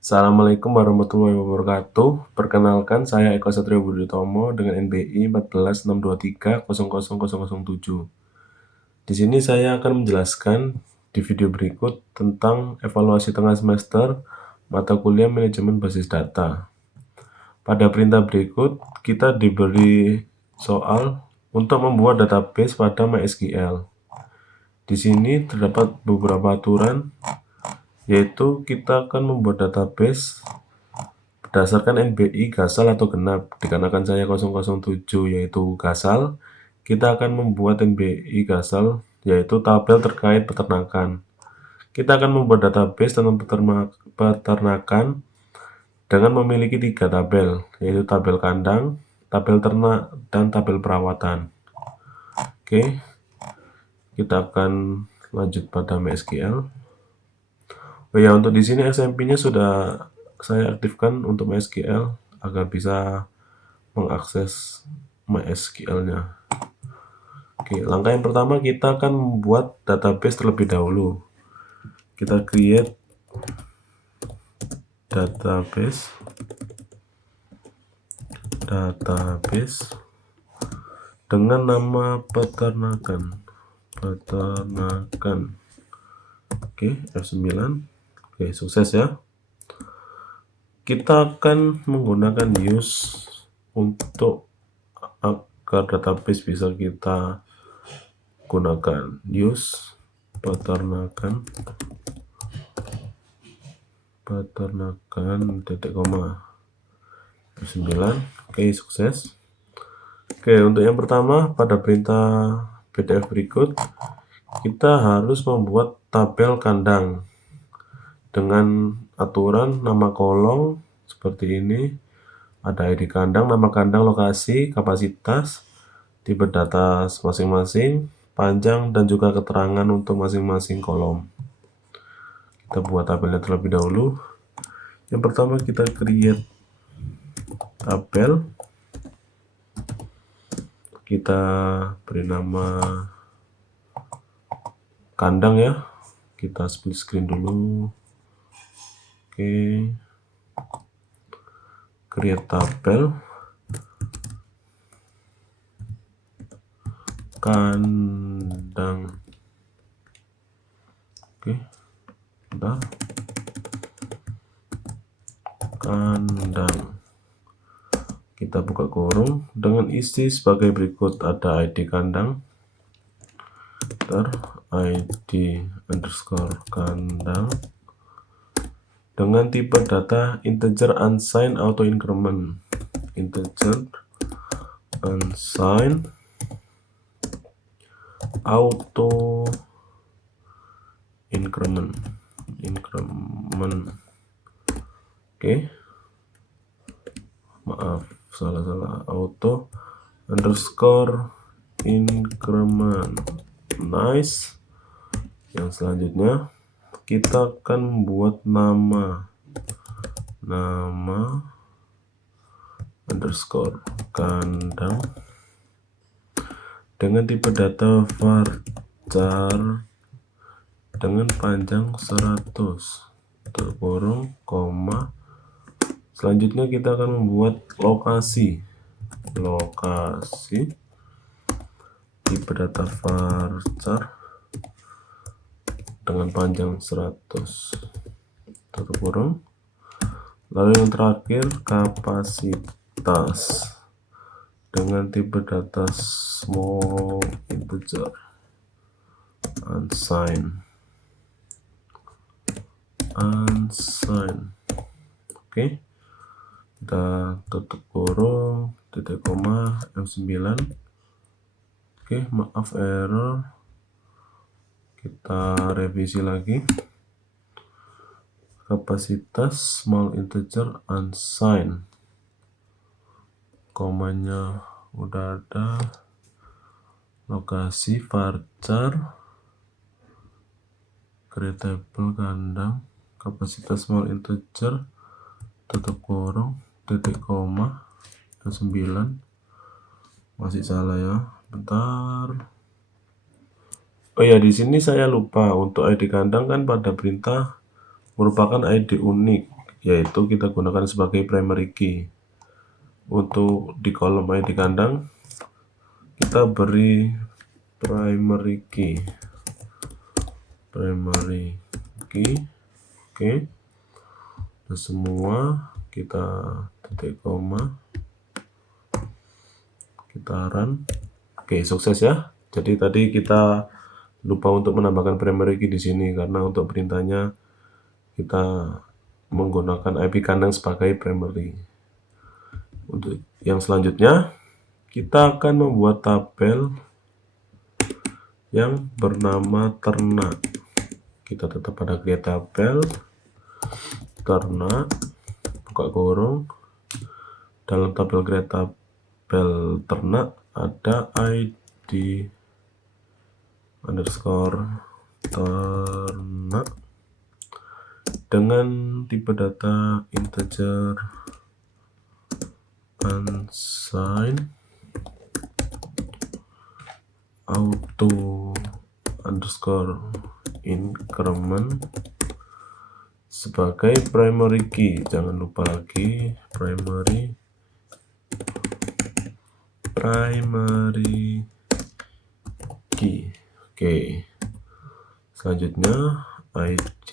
Assalamualaikum warahmatullahi wabarakatuh. Perkenalkan, saya Eko Satrio Budi Utomo dengan NBI 1462300007. Di sini saya akan menjelaskan di video berikut tentang evaluasi tengah semester mata kuliah manajemen basis data. Pada perintah berikut, kita diberi soal untuk membuat database pada MySQL. Di sini terdapat beberapa aturan, yaitu kita akan membuat database berdasarkan NBI gasal atau genap. Dikarenakan saya 007 yaitu gasal, kita akan membuat NBI gasal yaitu tabel terkait peternakan. Kita akan membuat database tentang peternakan dengan memiliki 3 tabel, yaitu tabel kandang, tabel ternak, dan tabel perawatan. Oke, kita akan lanjut pada MySQL. Oh ya, untuk di sini SMP-nya sudah saya aktifkan untuk MySQL agar bisa mengakses MySQL-nya. Oke, langkah yang pertama kita akan membuat database terlebih dahulu. Kita create database dengan nama peternakan. Oke, F9. Oke, sukses ya. Kita akan menggunakan use untuk agar database bisa kita gunakan. Use peternakan titik koma F9. Oke, sukses. Oke, untuk yang pertama pada perintah PDF berikut kita harus membuat tabel kandang dengan aturan nama kolom seperti ini. Ada ID kandang, nama kandang, lokasi, kapasitas, tipe data masing-masing, panjang, dan juga keterangan untuk masing-masing kolom. Kita buat tabelnya terlebih dahulu. Yang pertama kita create tabel. Kita beri nama kandang ya. Kita split screen dulu. Oke. Create tabel kandang. Oke. Bentar. Kandang. Kita buka kurung dengan isi sebagai berikut. Ada ID kandang, ID underscore kandang dengan tipe data integer unsigned auto increment. Integer unsigned auto increment. Oke. Maaf, salah auto underscore increment. Nice. Yang selanjutnya kita akan membuat nama underscore kandang dengan tipe data varchar dengan panjang 100 terkurung koma. Selanjutnya kita akan membuat lokasi tipe data varchar dengan panjang 100 terkurung. Lalu yang terakhir kapasitas dengan tipe data small integer unsigned. Oke, kita tutup kurung titik koma F9. Oke, maaf error. Kita revisi lagi. Kapasitas small integer unsigned, komanya udah ada. Lokasi varchar creatable kandang, kapasitas small integer tutup kurung titik koma 9. Masih salah ya, bentar. Oh ya, di sini saya lupa untuk ID kandang kan pada perintah merupakan ID unik. yaitu kita gunakan sebagai primary key. Untuk di kolom ID kandang kita beri primary key. Oke. Dan semua kita titik koma, kita run. Oke, sukses ya. Jadi tadi kita lupa untuk menambahkan primary key di sini karena untuk perintahnya kita menggunakan IP kandang sebagai primary. Untuk yang selanjutnya kita akan membuat tabel yang bernama ternak. Kita tetap pada create tabel ternak, buka kurung. Dalam tabel create tabel ternak ada ID underscore ternak dengan tipe data integer unsigned auto underscore increment sebagai primary key. Jangan lupa lagi primary key. Oke. Selanjutnya ID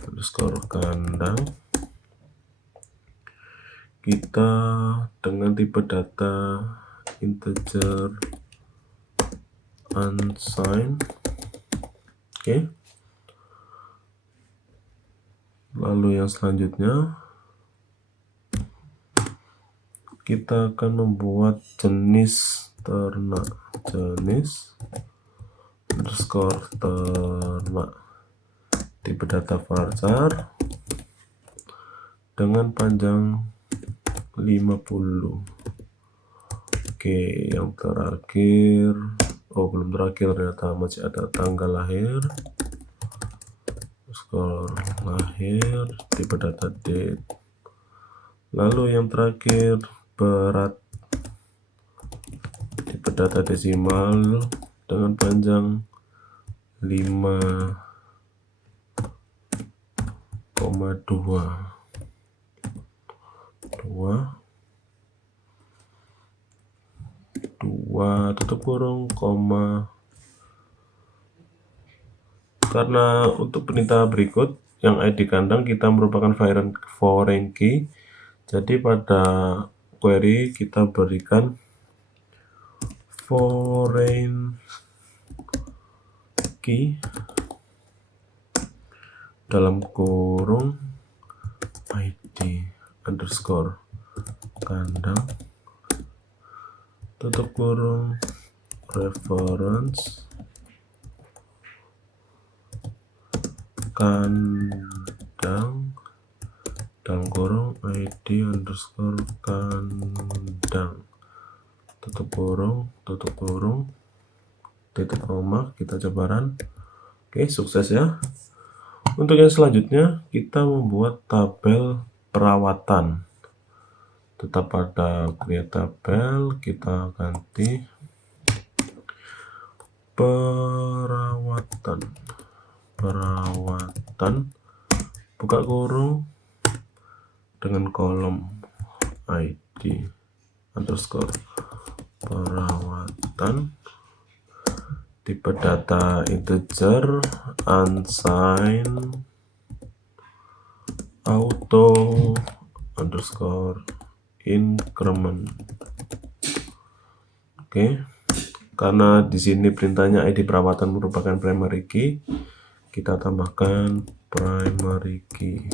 underscore kandang kita dengan tipe data integer unsigned. Oke. Lalu yang selanjutnya kita akan membuat jenis ternak, jenis underscore ternak, tipe data varchar dengan panjang 50. Oke, yang terakhir, belum terakhir, ternyata masih ada tanggal lahir, underscore lahir, tipe data date. Lalu yang terakhir berat, tipe data desimal dengan panjang 5,2 tutup kurung, koma. Karena untuk perintah berikut yang ID kandang kita merupakan foreign key, jadi pada query kita berikan foreign key dalam kurung ID underscore kandang tutup kurung reference kandang dalam kurung ID underscore kandang tutup kurung titik koma, kita coba run. Oke, sukses ya. Untuk yang selanjutnya kita membuat tabel perawatan. Tetap pada create tabel, kita ganti perawatan, buka kurung dengan kolom ID underscore perawatan, tipe data integer unsigned auto underscore increment. Oke, karena di sini perintahnya ID perawatan merupakan primary key, kita tambahkan primary key.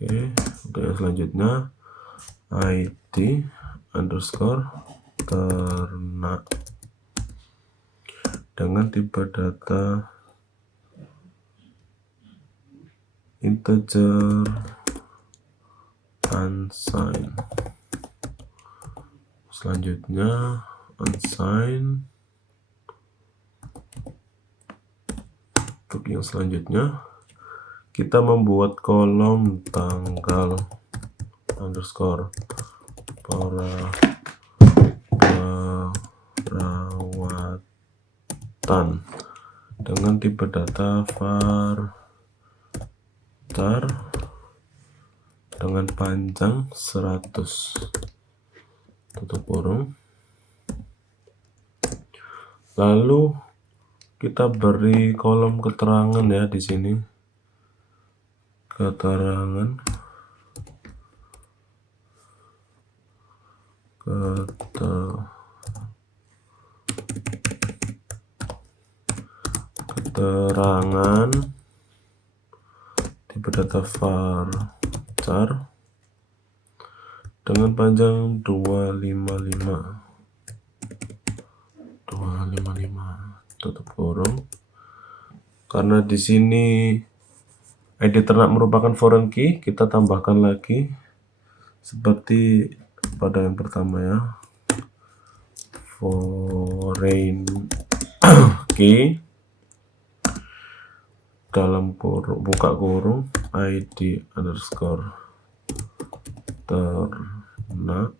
Oke, untuk yang selanjutnya ID underscore ternak dengan tipe data integer unsigned. Selanjutnya unsigned. Untuk yang selanjutnya kita membuat kolom tanggal underscore perawatan dengan tipe data var char dengan panjang 100 tutup kurung. Lalu kita beri kolom keterangan ya di sini. Keterangan tipe data var char dengan panjang 255 tutup kurung. Karena di sini ID ternak merupakan foreign key, kita tambahkan lagi seperti pada yang pertama ya, foreign key dalam kurung, buka kurung, ID underscore ternak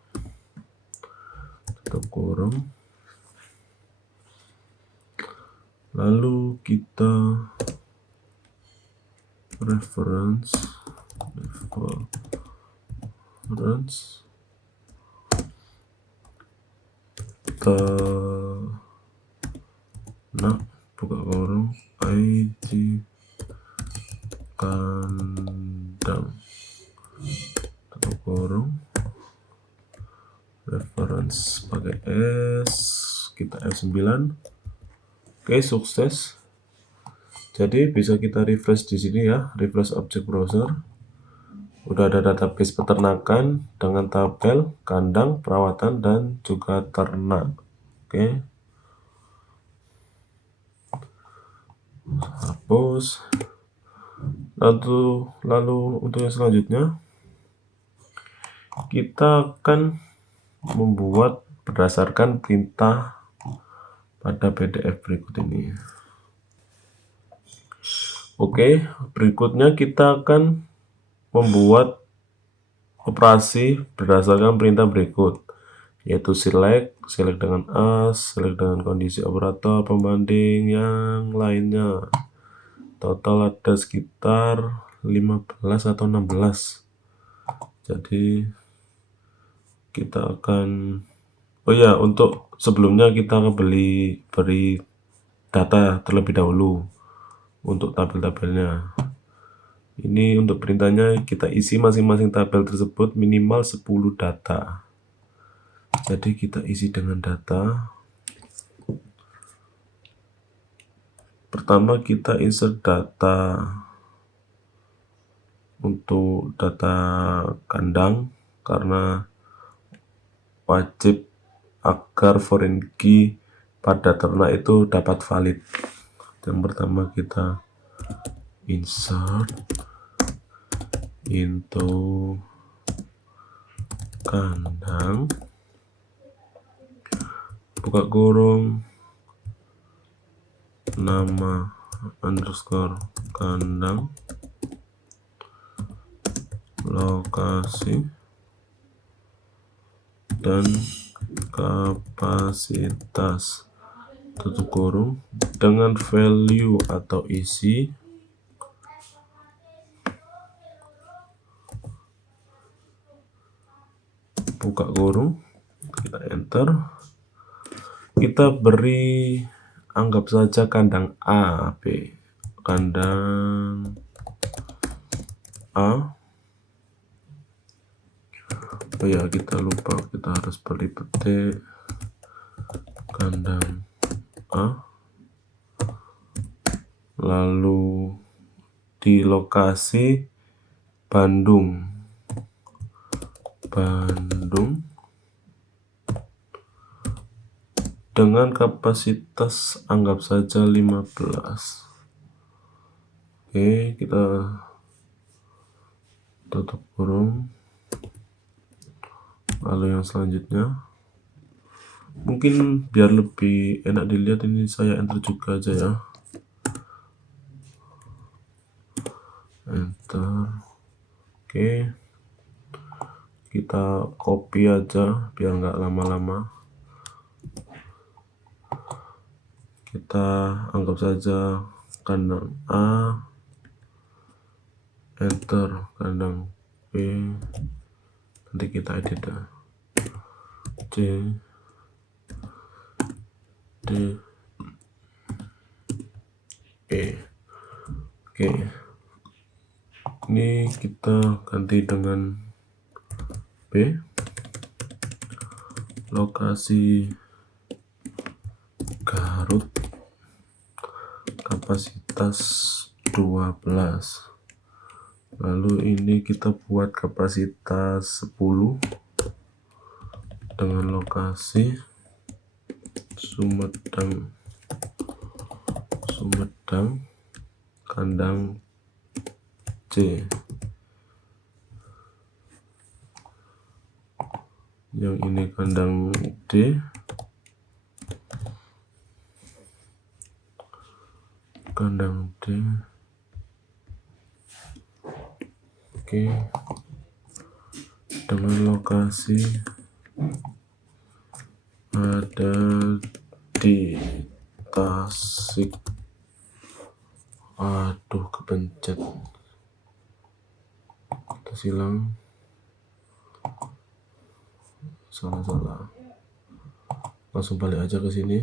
tutup kurung. Lalu kita reference ternak buka kurung ID kandang tutup kurung, reference pakai S, kita F9. Oke, sukses. Jadi bisa kita refresh di sini ya, refresh object browser. Udah ada database peternakan dengan tabel kandang, perawatan, dan juga ternak. Oke. Hapus. Lalu untuk yang selanjutnya kita akan membuat berdasarkan perintah pada PDF berikut ini. Oke, berikutnya kita akan membuat operasi berdasarkan perintah berikut, yaitu select dengan as, select dengan kondisi operator pembanding yang lainnya. Total ada sekitar 15 atau 16. Jadi kita akan, oh ya, untuk sebelumnya kita beri data terlebih dahulu untuk tabel-tabelnya. Ini untuk perintahnya kita isi masing-masing tabel tersebut minimal 10 data. Jadi kita isi dengan data. Pertama kita insert data untuk data kandang karena wajib agar foreign key pada ternak itu dapat valid. Yang pertama kita insert into kandang buka kurung nama underscore kandang lokasi dan kapasitas tutup kurung dengan value atau isi buka kurung, kita enter, kita beri anggap saja kandang A, B, kandang A. Oh ya, kita lupa, kita harus beri petik kandang A, lalu di lokasi Bandung dengan kapasitas anggap saja 15. Oke, kita tutup kurung. Lalu yang selanjutnya, mungkin biar lebih enak dilihat ini saya enter juga aja ya, enter. Oke, kita copy aja biar nggak lama-lama. Kita anggap saja kandang A, enter kandang P, nanti kita edit ya. C D E. Oke, ini kita ganti dengan B, lokasi Garut, kapasitas 12. Lalu ini kita buat kapasitas 10 dengan lokasi Sumedang kandang C. Yang ini kandang D, kandang D. Oke, dengan lokasi ada di Tasik. Aduh, kepencet, kita silang, salah, langsung balik aja ke sini.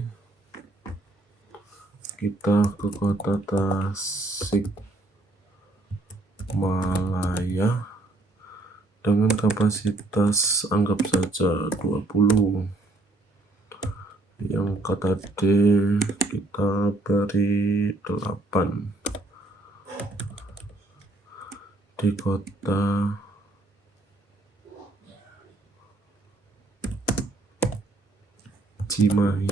Kita ke kota Tasik Malaya dengan kapasitas anggap saja 20. Yang kata D kita beri 8 di kota Cimahi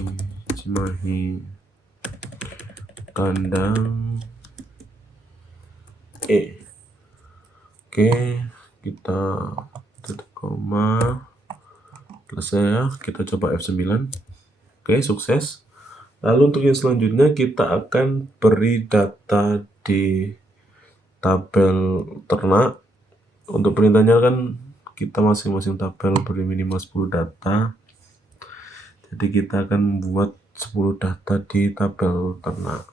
kandang E. Oke, kita titik koma, selesai ya. Kita coba F9. Oke, sukses. Lalu untuk yang selanjutnya kita akan beri data di tabel ternak. Untuk perintahnya kan kita masing-masing tabel beri minimal 10 data. Jadi kita akan membuat 10 data di tabel ternak.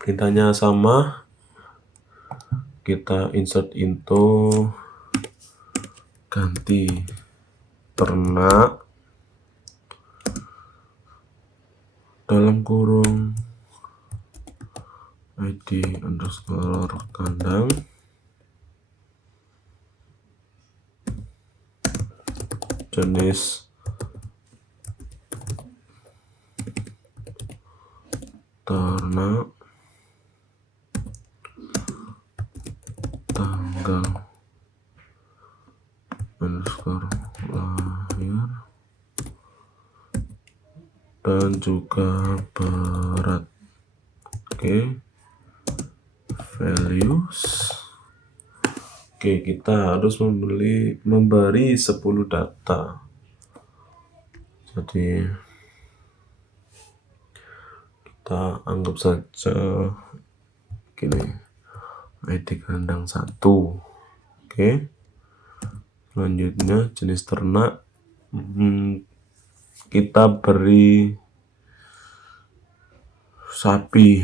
Perintahnya sama, kita insert into, ganti ternak, dalam kurung id underscore kandang, jenis ternak, tanggal underscore lahir, dan juga berat. Oke, values. Oke, kita harus memberi 10 data. Jadi kita anggap saja gini, ID kandang 1. Oke, selanjutnya jenis ternak kita beri sapi.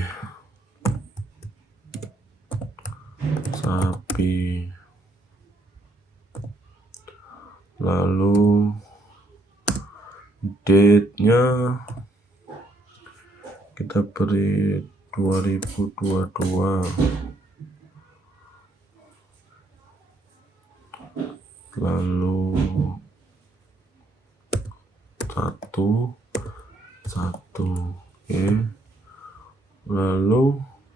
Lalu date-nya kita beri 2022. Lalu 1. Oke. Lalu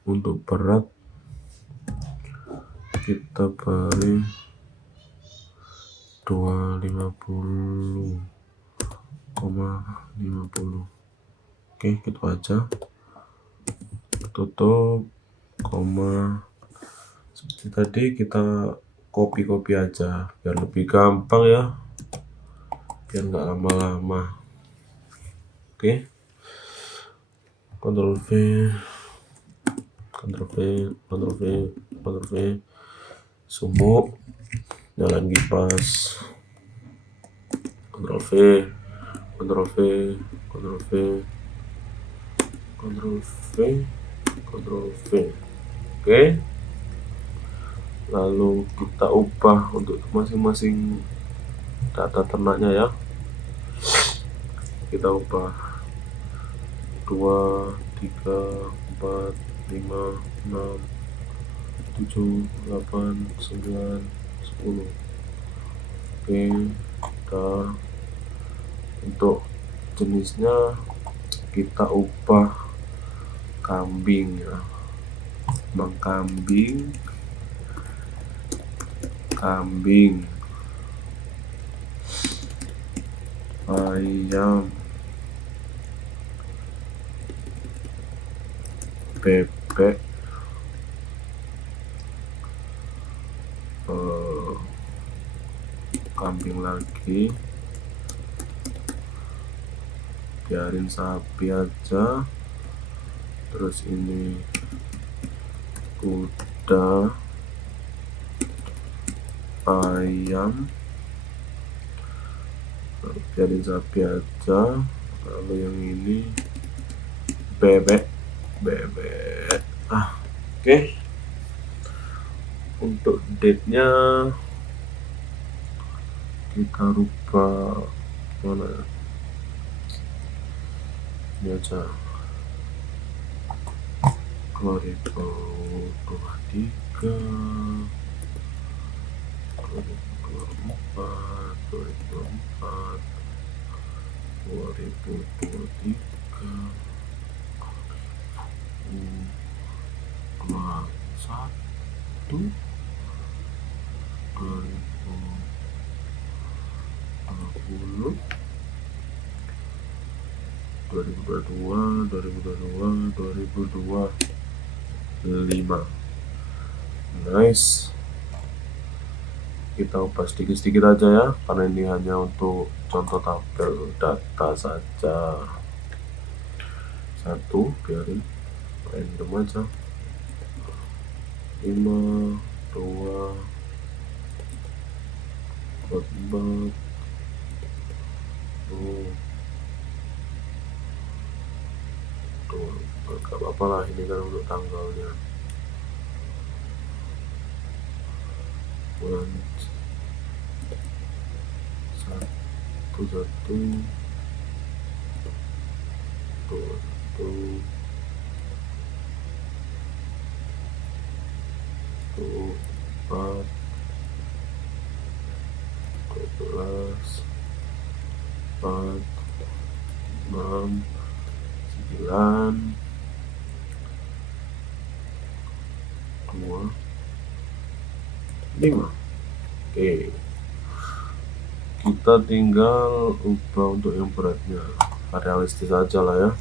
untuk berat kita beri 250,50. Oke, gitu aja. Tutup, koma. Seperti tadi kita copy aja biar lebih gampang ya, biar nggak lama-lama. Oke, Ctrl V, sumuk, nyalain kipas, Ctrl V, Ctrl V. Oke, lalu kita ubah untuk masing-masing data ternaknya ya. Kita ubah 2, 3, 4, 5, 6, 7, 8, 9, 10. Oke, kita untuk jenisnya kita ubah kambing ya, kambing, ayam, bebek, kambing lagi, biarin sapi aja. Terus ini kuda, ayam, biarin sapi aja. Lalu yang ini bebek. Oke. Untuk date-nya kita rubah mana ya? Ini aja 2023, 2024, 2024, 2023, 2021, 2020, 2022, 2022, 2025. Nice. Kita ubah sedikit-sedikit aja ya, karena ini hanya untuk contoh tabel data saja. Satu, biarin random aja. 5, 2, 4, 2, gak apa-apa lah, ini kan untuk tanggalnya. Bulan 1, 1, 2, 1, 4, 12, 4, 6, 9, 2, 5. Oke, kita tinggal ubah untuk yang beratnya, realistis aja lah ya.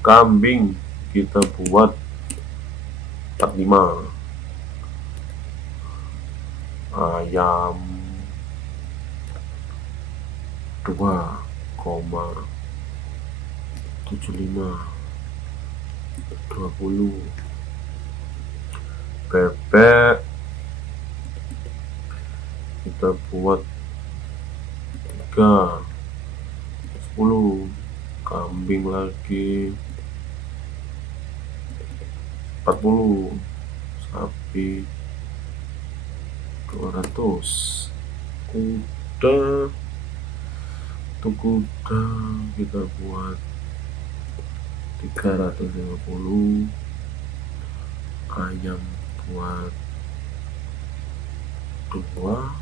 Kambing kita buat 45, ayam 2,75, 20, bebek kita buat 3, 10, kambing lagi 40, sapi 200, kuda kita buat 350, ayam buat 2,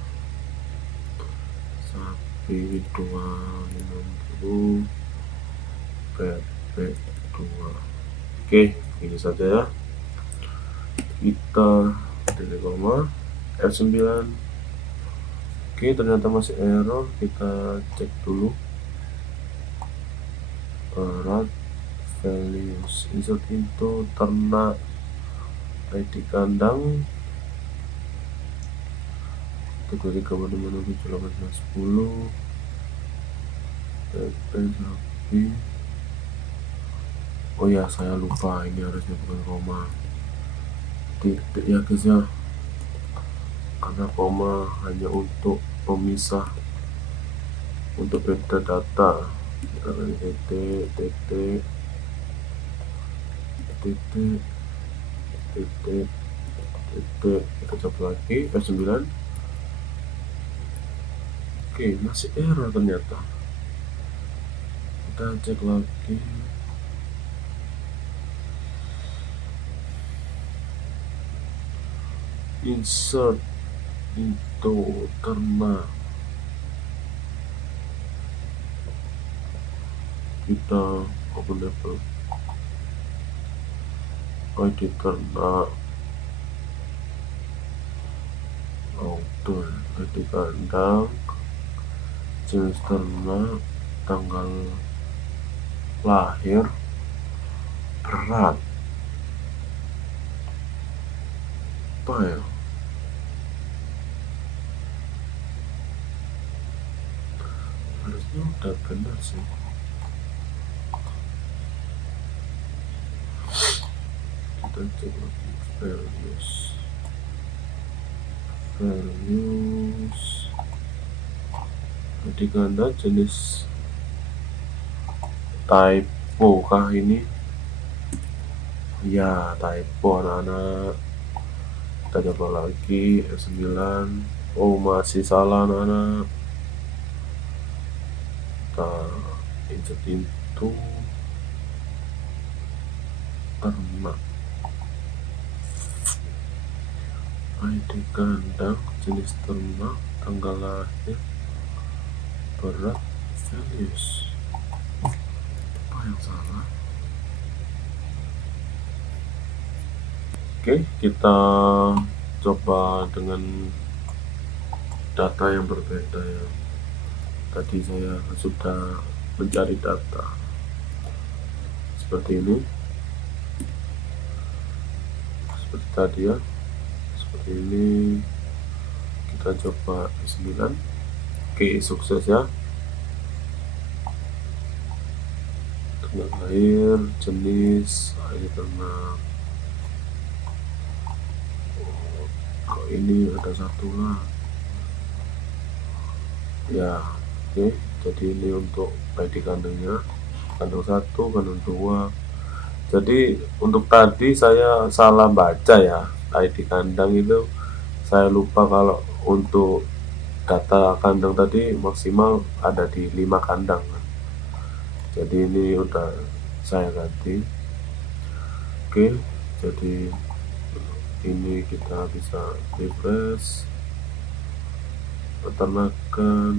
sapi 250, bebek 2. Oke, ini saja ya. Kita titik koma F9. Oke, ternyata masih error. Kita cek dulu berat values, insert into ternak, ID kandang 33, 7, 8, 10, PP sapi. Oh ya, saya lupa, ini harusnya bukan koma, titik ya guys ya, karena koma hanya untuk pemisah, untuk beda data. Kita titik, titik titik, kita coba lagi F9. Oke, masih error ternyata. Kita cek lagi. Insert into ternak. Kita open label ID ternak auto, ID kandang, jenis ternak, tanggal lahir, berat, apa ya, harusnya udah benar sih. Kita cek lagi values ID kandang, jenis typo kah ini? Ya, typo anak-anak. Kita coba lagi F9. Oh, masih salah anak-anak. Kita insert into ternak, ID kandang, jenis ternak, tanggal lahir, berat, values. Apa yang salah? Oke, kita coba dengan data yang berbeda ya. Tadi saya sudah mencari data seperti ini, seperti tadi ya, seperti ini. Kita coba 9. Oke, sukses ya. Ternak lahir, jenis air ternak. Kok ini ada satu lah ya. Oke, jadi ini untuk ID kandangnya, kandang 1, kandang 2. Jadi untuk tadi saya salah baca ya, ID kandang itu saya lupa kalau untuk data kandang tadi maksimal ada di 5 kandang. Jadi ini udah saya ganti. Oke, jadi ini kita bisa refresh, peternakan,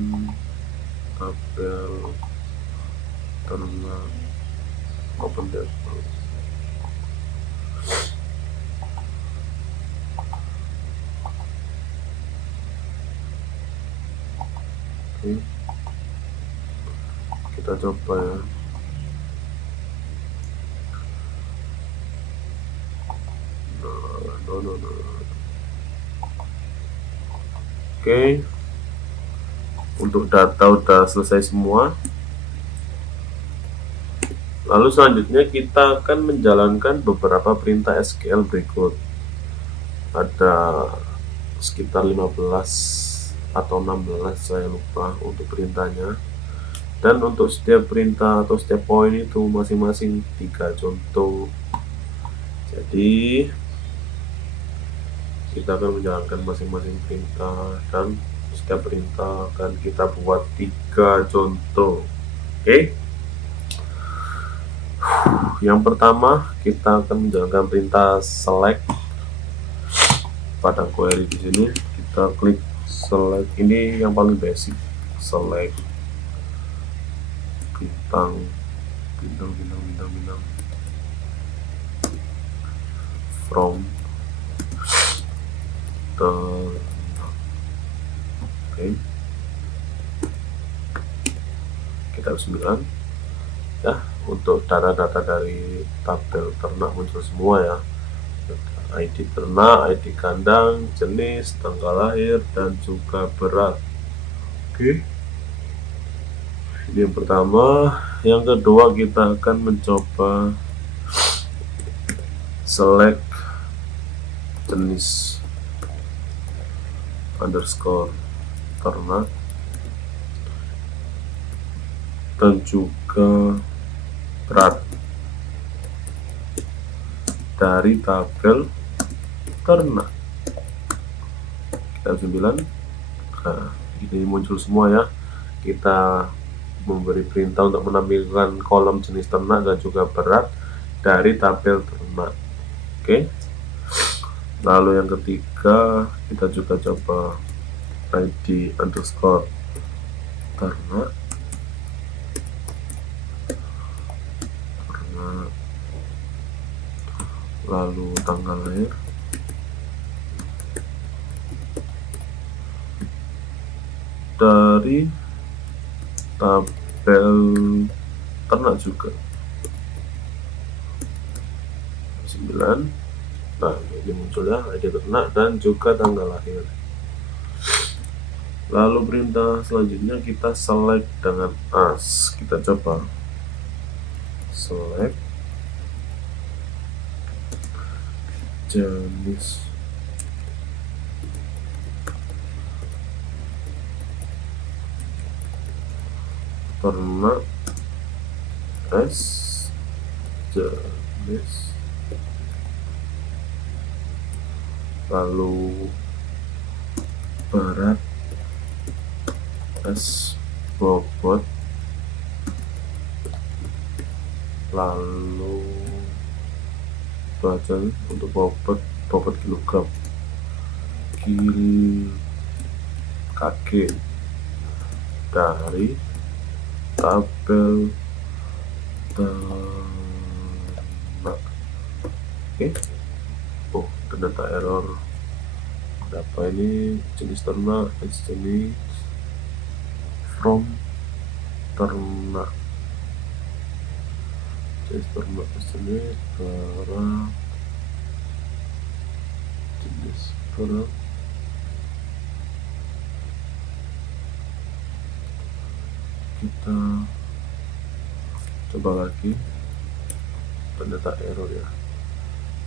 tabel ternak, open table. Oke, kita coba ya. No. Oke, untuk data udah selesai semua. Lalu selanjutnya kita akan menjalankan beberapa perintah SQL berikut. Ada sekitar 15 atau 16, saya lupa untuk perintahnya. Dan untuk setiap perintah atau setiap poin itu masing-masing 3 contoh. Jadi kita akan menjalankan masing-masing perintah, dan setiap perintah akan kita buat 3 contoh. Oke. Yang pertama kita akan menjalankan perintah select pada query. Di sini kita klik select, ini yang paling basic, select bintang from oke, kita 9 ya. Untuk data-data dari tabel ternak muncul semua ya, ID ternak, ID kandang, jenis, tanggal lahir, dan juga berat. Oke, ini yang pertama. Yang kedua kita akan mencoba select jenis underscore ternak dan juga berat dari tabel ternak. Kita 9. Nah, ini muncul semua ya. Kita memberi perintah untuk menampilkan kolom jenis ternak dan juga berat dari tabel ternak. Oke. Lalu yang ketiga, kita juga coba ID underscore ternak, lalu tanggal lahir, dari tabel ternak juga 9. Nah, ini muncul ya ID ternak dan juga tanggal lahir. Lalu perintah selanjutnya kita select dengan as. Kita coba select jenis ternak S, jenis, lalu berat S, bobot, lalu baca untuk bobot kilogram, kg dari tabel ternak. Oke. Oh, ternyata error. Berapa ini jenis ternak, jenis from ternak, jenis ternak jenis berat, jenis berat, kita coba lagi, ternyata error ya.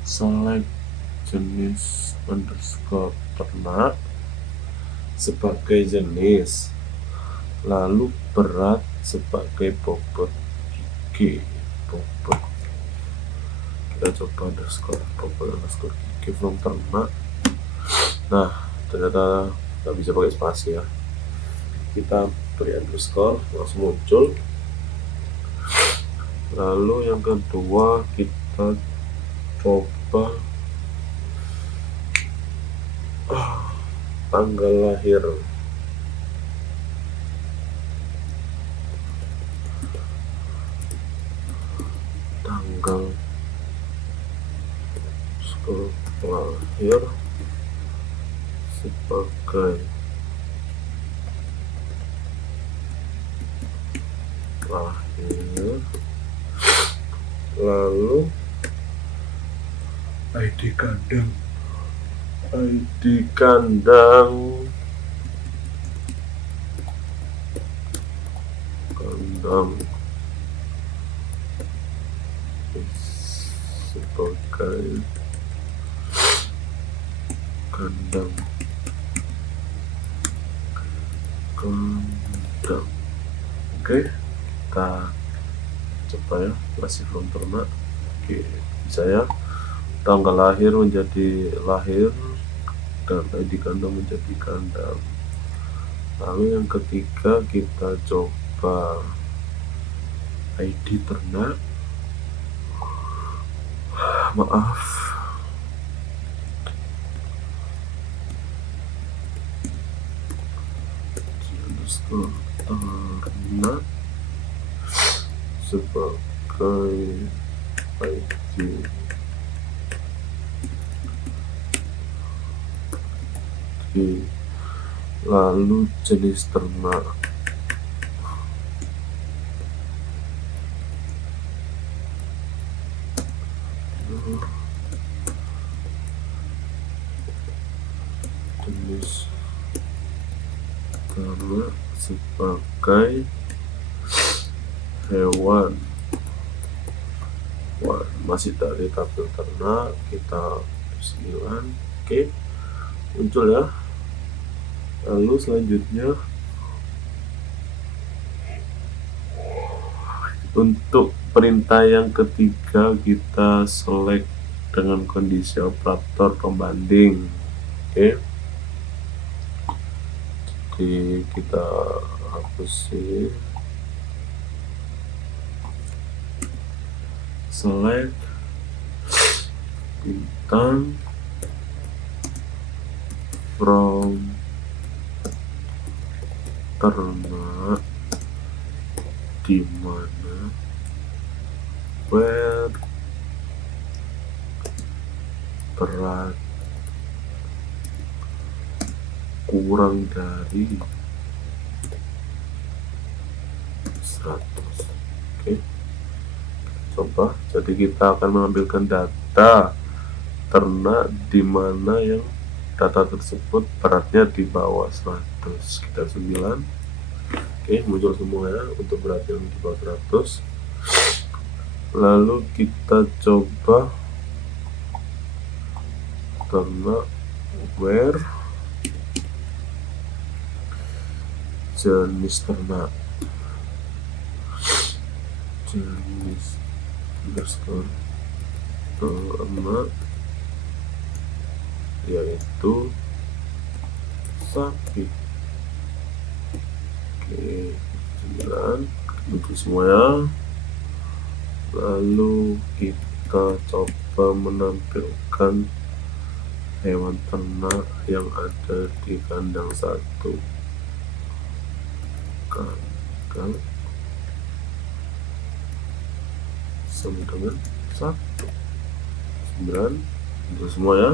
Select jenis underscore ternak sebagai jenis, lalu berat sebagai bobot gigi, bobot. Kita coba underscore bobot underscore gigi from ternak. Nah, ternyata nggak bisa pakai spasi ya. Kita beri underscore, langsung muncul. Lalu yang kedua kita coba tanggal lahir. Tanggal lahir sebagai lahir, lalu ID kandang, ID kandang, sebagai kandang. Oke, kita coba ya, masih belum ternak. Oke, bisa ya. Tanggal lahir menjadi lahir dan ID kandang menjadi kandang. Lalu yang ketiga kita coba ID ternak, maaf, ternak sebagai ID lalu jenis ternak, jenis ternak sebagai hewan. Wah, masih dari tabel ternak, kita 9. Oke, muncul ya. Lalu selanjutnya untuk perintah yang ketiga kita select dengan kondisi operator pembanding. Oke, jadi kita hapus ini, select bintang from ternak di mana where berat kurang dari 100. Oke, coba. Jadi kita akan mengambilkan data ternak di mana yang data tersebut beratnya di bawah 100. Kita 9. Oke, muncul semua ya untuk berat yang di bawah 100. Lalu kita coba ternak where jenis ternak, jenis underscore ternak, yaitu sapi. Oke, 9 itu semuanya. Lalu kita coba menampilkan hewan ternak yang ada di kandang 1. Kandang sama dengan 1. 9 itu semua ya.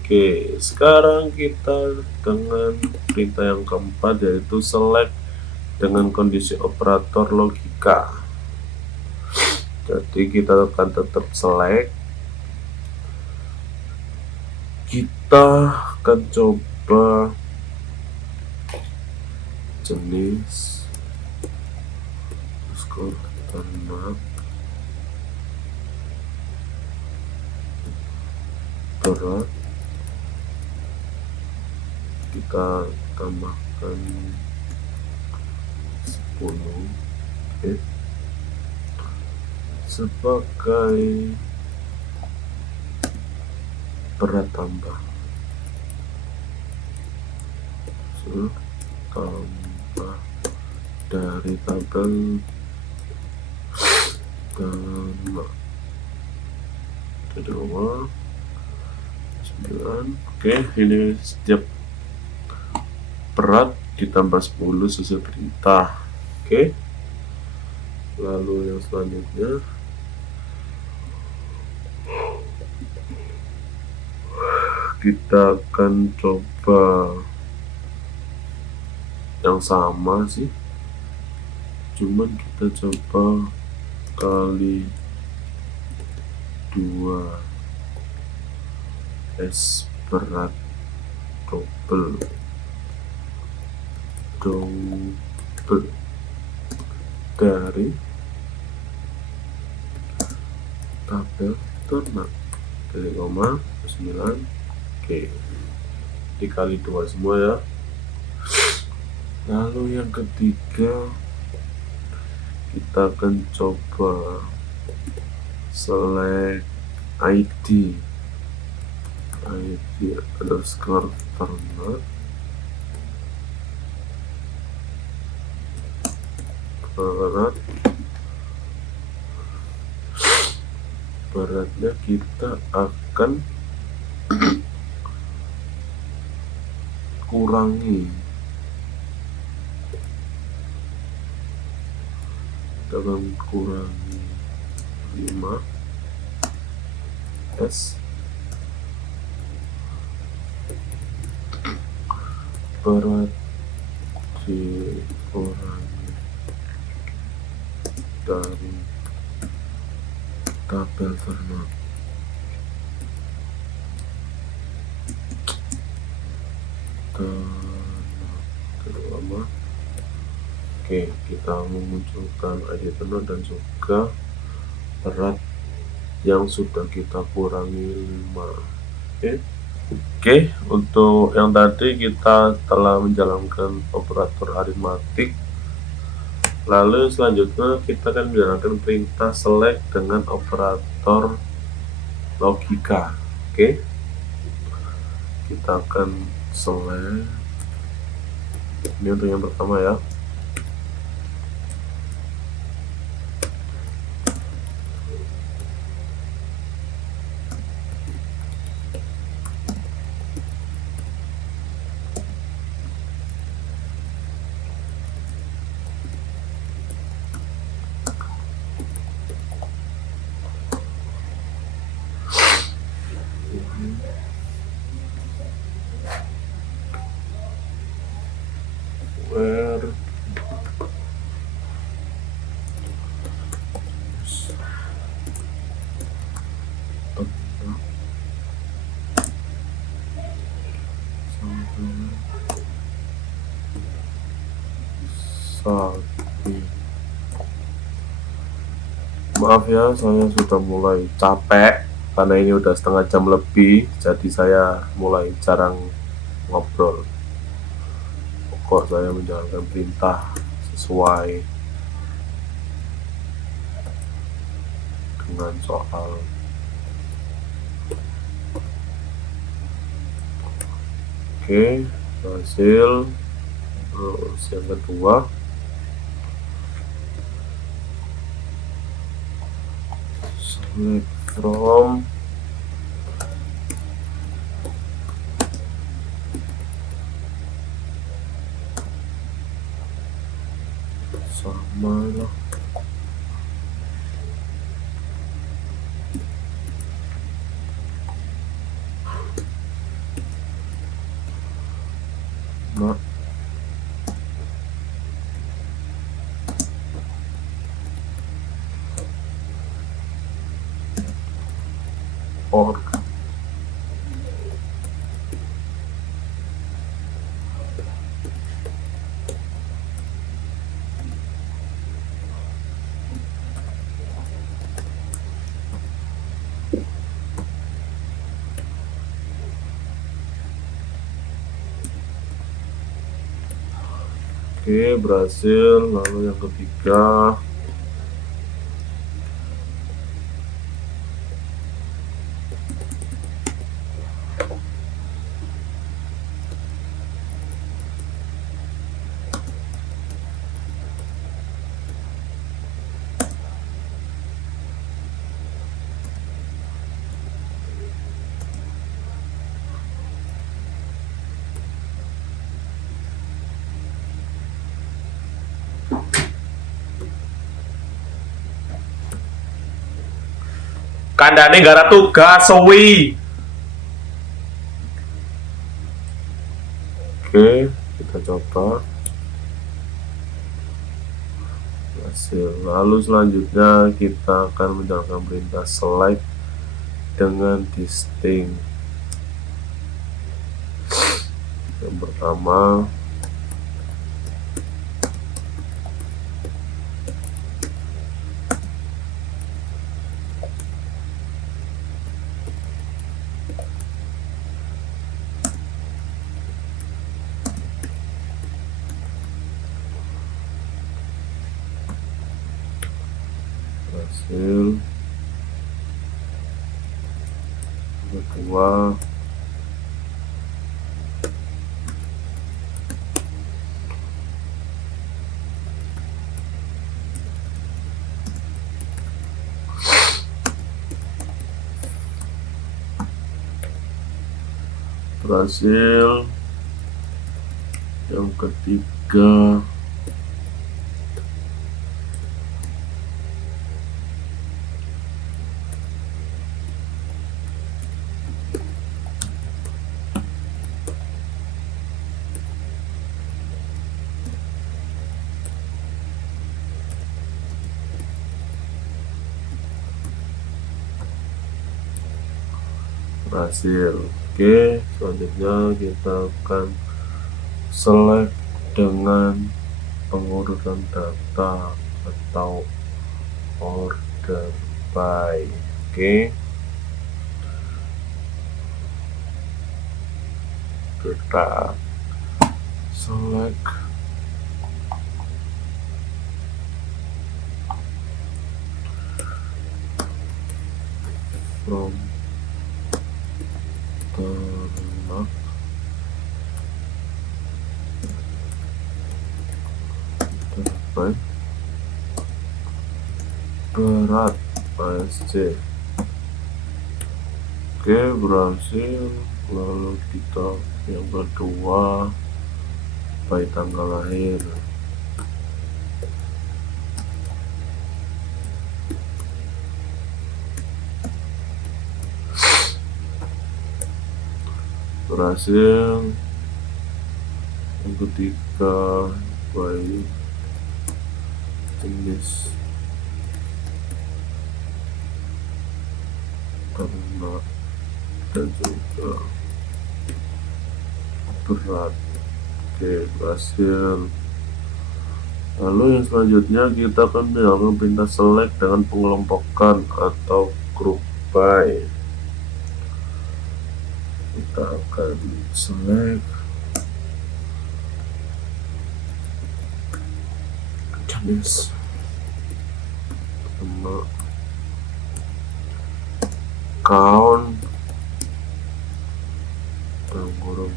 Oke, sekarang kita dengan perintah yang keempat, yaitu select dengan kondisi operator logika. Jadi kita akan tetap select. Kita akan coba jenis skor ternak berat, kita tambahkan 10. Oke, sebagai berat tambah, tambah dari tabel ternak kedua 9. Oke, ini setiap berat ditambah 10 sesuai perintah. Oke, lalu yang selanjutnya kita akan coba yang sama sih, cuman kita coba kali 2 S berat double dari tabel ternak dari 9. Oke, dikali 2 semua ya. Lalu yang ketiga kita akan coba select ID underscore ternak beratnya kita akan kurangi, dengan kurangi 5 S berat dikurangi dari tabel ternak terutama. Oke, kita memunculkan ID ternak dan juga berat yang sudah kita kurangi 5. Oke, untuk yang tadi kita telah menjalankan operator aritmatik. Lalu selanjutnya kita akan menjalankan perintah select dengan operator logika. Oke, kita akan select. Ini untuk yang pertama ya. Where Sakti. Maaf ya, saya sudah mulai capek karena ini udah setengah jam lebih, jadi saya mulai jarang ngobrol. Pokok saya menjalankan perintah sesuai dengan soal. Oke, berhasil. Terus yang kedua, select from sama lah. Nah, or oke, berhasil. Lalu yang ketiga, kandane gara tugas sewi. Oke, kita coba. Hasil. Lalu selanjutnya kita akan menjalankan perintah select dengan distinct. Yang pertama, hasil. Kedua, berhasil. Yang ketiga, berhasil. Oke, selanjutnya kita akan select dengan pengurutan data atau order by. Oke, kita select from ternak terbaik berat ASC. Oke, berhasil. Lalu kita yang kedua, by tanggal lahir. Berhasil. Yang ketiga, by jenis ternak dan juga berat. Oke, berhasil. Lalu yang selanjutnya kita akan melakukan perintah select dengan pengelompokan atau group by. Kita akan select jenis ternak, count dalam kurung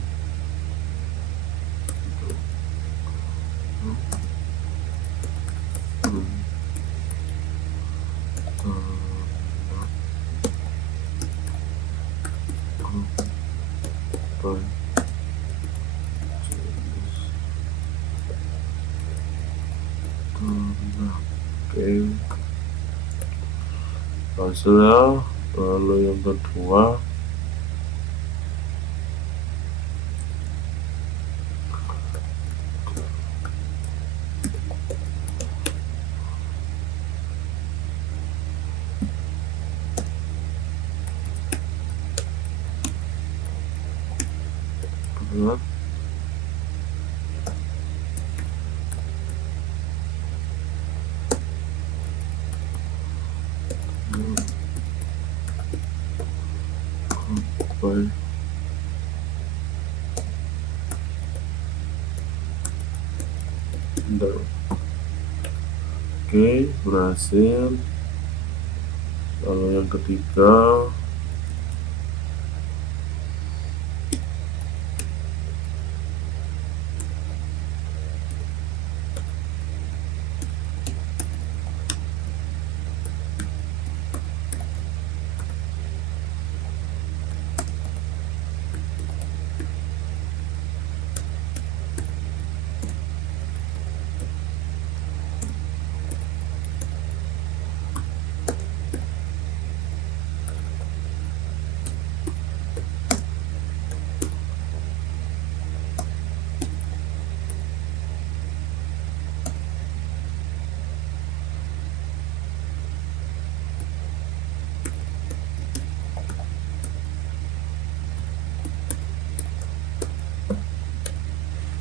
Oke, hasilnya. Lalu yang kedua, berat by gender. Oke, berhasil. Lalu yang ketiga,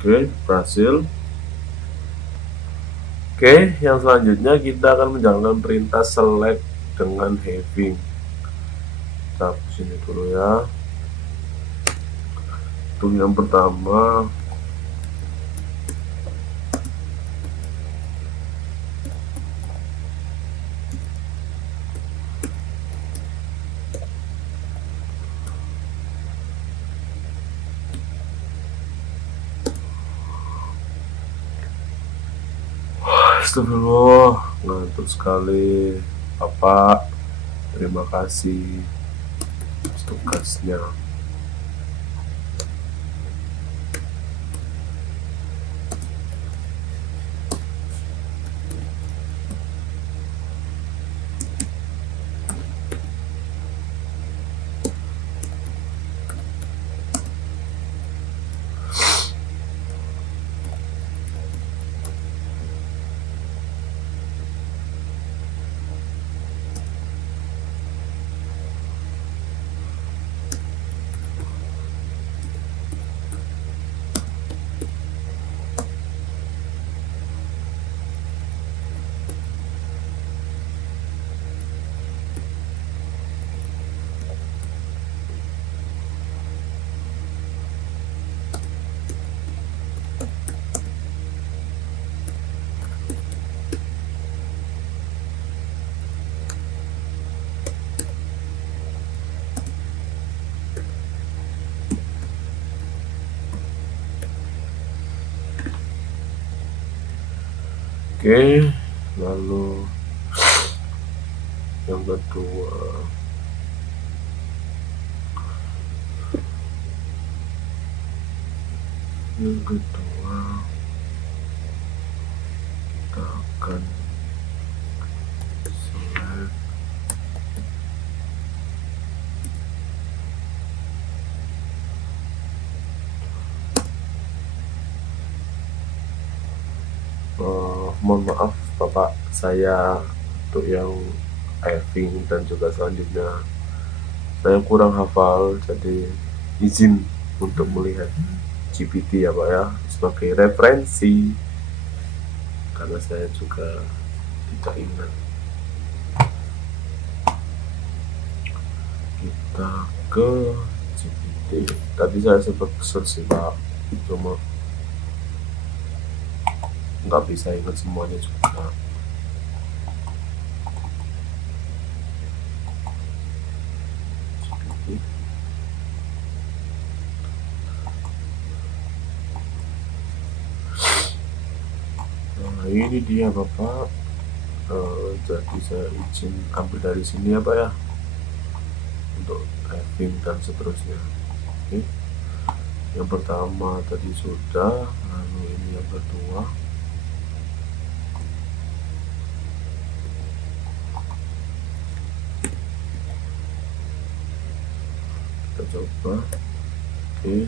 oke, berhasil. Oke, yang selanjutnya kita akan menjalankan perintah select dengan having. Kita hapus ini dulu ya. Untuk yang pertama, astagfirullah, ngantuk sekali Bapak. Terima kasih atas tugasnya. Oke, lalu yang kedua, kita akan select mohon maaf Bapak, saya untuk yang having dan juga selanjutnya saya kurang hafal, jadi izin untuk melihat GPT ya Pak ya, sebagai referensi karena saya juga tidak ingat. Kita ke GPT, tadi saya sempat search sih Pak, cuma nggak bisa ingat semuanya juga. Nah ini dia Bapak. Jadi saya izin ambil dari sini ya Pak ya, untuk having dan seterusnya. Oke, yang pertama tadi sudah, lalu ini yang kedua. Kita coba. Oke,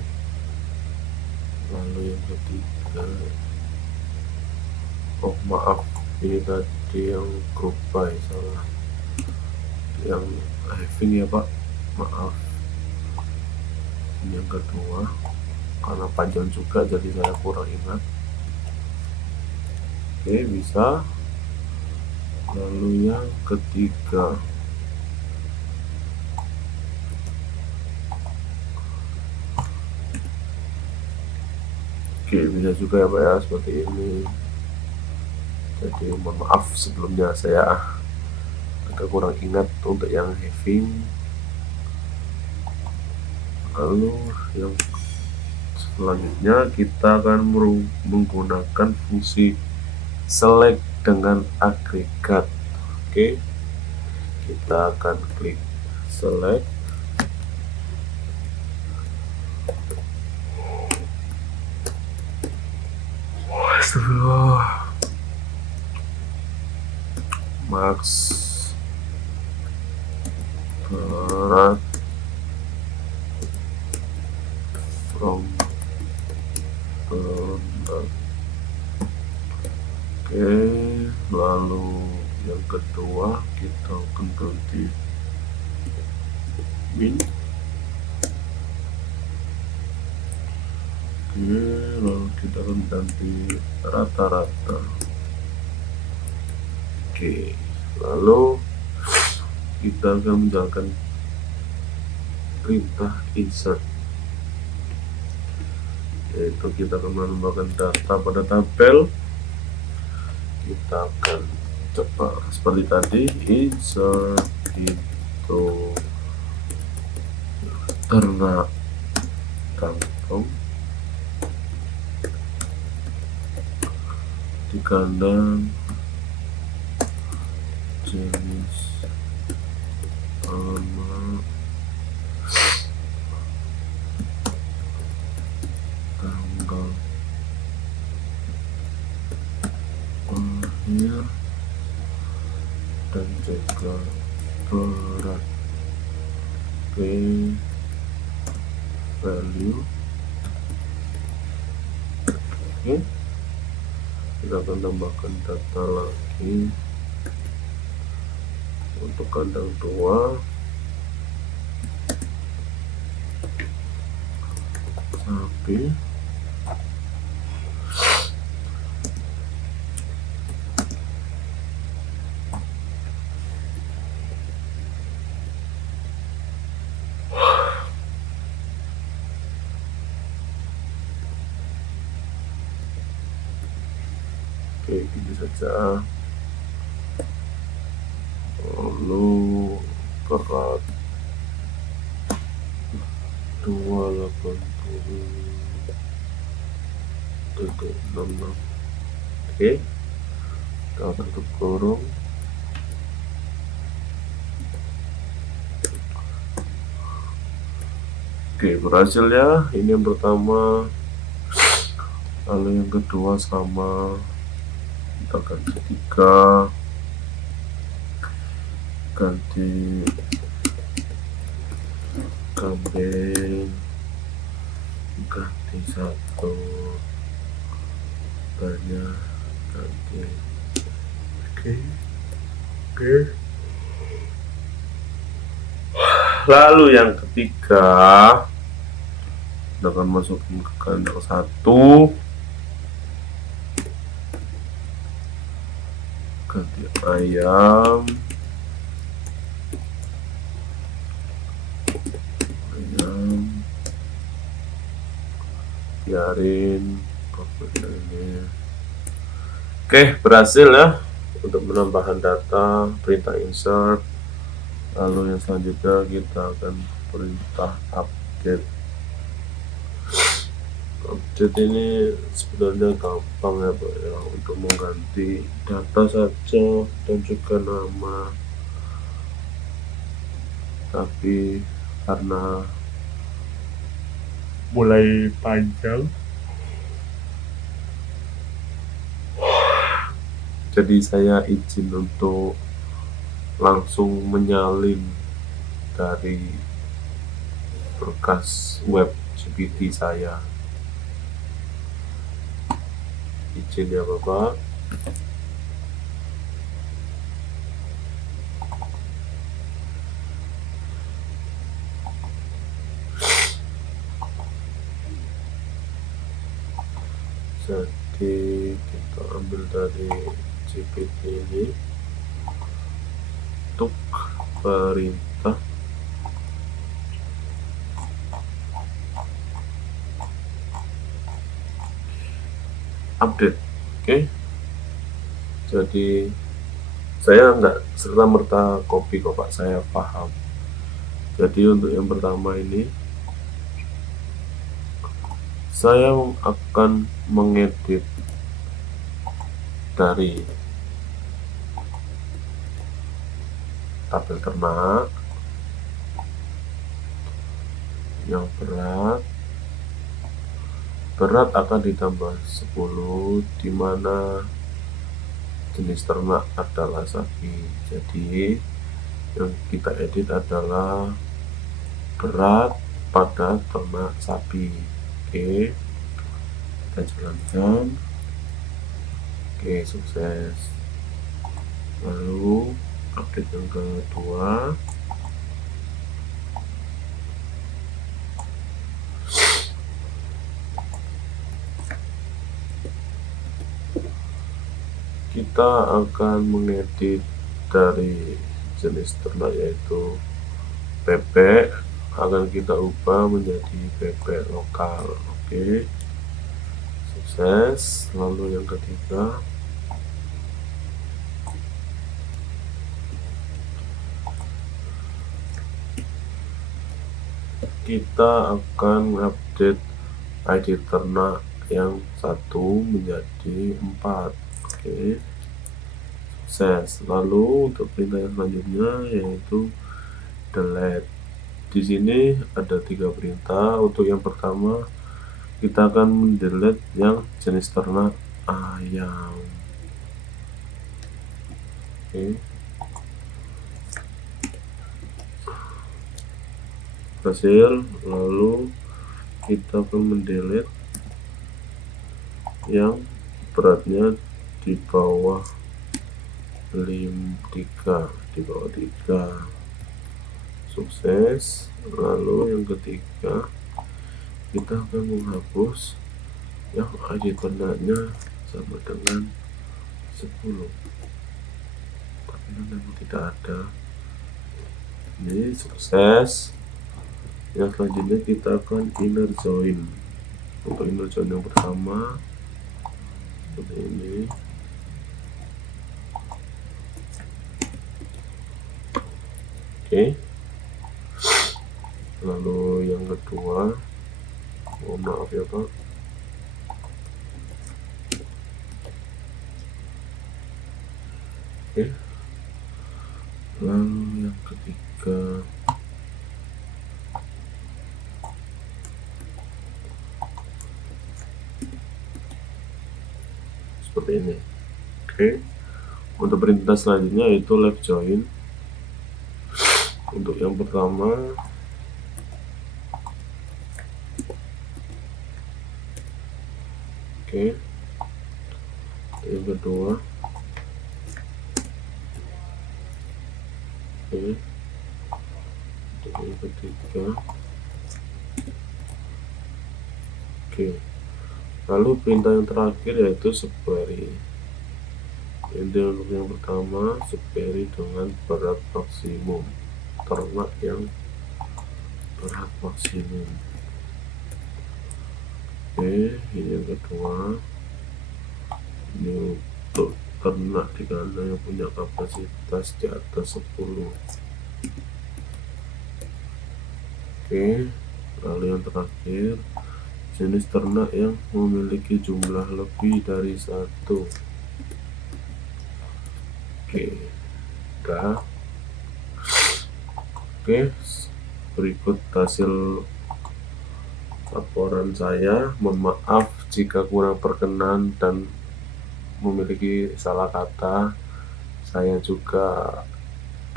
lalu yang ketiga, oh maaf, ini tadi yang group by salah, yang having ya Pak, maaf. Ini yang kedua, karena panjang juga jadi saya kurang ingat. Oke, bisa. Lalu yang ketiga, oke bisa juga ya Pak ya, seperti ini. Jadi mohon maaf sebelumnya, saya agak kurang ingat untuk yang having. Lalu yang selanjutnya kita akan menggunakan fungsi select dengan agregat. Oke, kita akan klik select. Astagfirullah. Max berat from Bernard. Oke, lalu yang kedua kita akan ganti min. Oke, lalu kita akan ganti rata-rata. Oke, lalu kita akan menjalankan perintah insert, yaitu kita akan menambahkan data pada tabel. Kita akan coba seperti tadi, insert itu ternak kantong di kandang jenis nama tanggal lahir dan juga berat. Oke, value. Oke, kita akan tambahkan data lagi untuk kandang tua, sapi. Oke, gitu saja. Lalu berat 280.66. Oke, kita tutup kurung. Oke, berhasil ya. Ini yang pertama. Lalu yang kedua sama, kita ganti 3, ganti kambing, ganti 1, banyak, ganti. Oke. Lalu yang ketiga, kita akan masukin ke kandang 1, ganti ayam, biarin ini. Oke, berhasil ya untuk penambahan data, perintah insert. Lalu yang selanjutnya kita akan perintah update. Update ini sebenarnya gampang ya Pak ya, untuk mengganti data saja dan juga nama, tapi karena mulai panjang jadi saya izin untuk langsung menyalin dari berkas web GPT saya. Izin ya Bapak. Jadi kita ambil dari GPT ini untuk perintah update. Oke. Jadi saya nggak serta-merta copy kok Pak, saya paham. Jadi untuk yang pertama ini saya akan mengedit dari tabel ternak yang berat akan ditambah 10, dimana jenis ternak adalah sapi. Jadi yang kita edit adalah berat pada ternak sapi. Oke, kita jalankan. Oke, sukses. Lalu update yang kedua, kita akan mengedit dari jenis ternak yaitu bebek, akan kita ubah menjadi bebek lokal. Oke, sukses. Lalu yang ketiga, kita akan update ID ternak yang 1 menjadi 4. Oke, sukses. Lalu untuk perintah yang selanjutnya yaitu delete. Di sini ada 3 perintah. Untuk yang pertama, kita akan mendelete yang jenis ternak ayam. Oke, berhasil. Lalu kita akan mendelete yang beratnya di bawah 3, sukses. Lalu yang ketiga, kita akan menghapus yang ID ternaknya sama dengan 10, tapi memang tidak ada. Ini sukses. Yang selanjutnya kita akan inner join. Untuk inner join yang pertama seperti ini. Oke, lalu yang kedua, mohon maaf ya Pak, Oke, lalu yang ketiga seperti ini. Oke, untuk perintah selanjutnya yaitu left join. Untuk yang pertama, oke, yang kedua, oke, untuk yang ketiga, oke. Lalu perintah yang terakhir yaitu subquery. Untuk yang pertama, subquery dengan berat maksimum, ternak yang berat maksimum. Oke, ini yang kedua, ini untuk ternak di kandang yang punya kapasitas di atas 10. Oke, lalu yang terakhir, jenis ternak yang memiliki jumlah lebih dari 1. Oke, udah. Oke, berikut hasil laporan saya. Mohon maaf jika kurang berkenan dan memiliki salah kata. Saya juga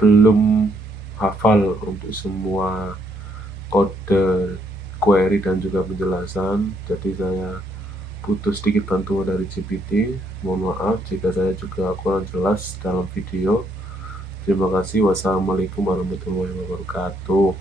belum hafal untuk semua kode query dan juga penjelasan, jadi saya butuh sedikit bantuan dari GPT. Mohon maaf jika saya juga kurang jelas dalam video. Terima kasih. Wassalamualaikum warahmatullahi wabarakatuh.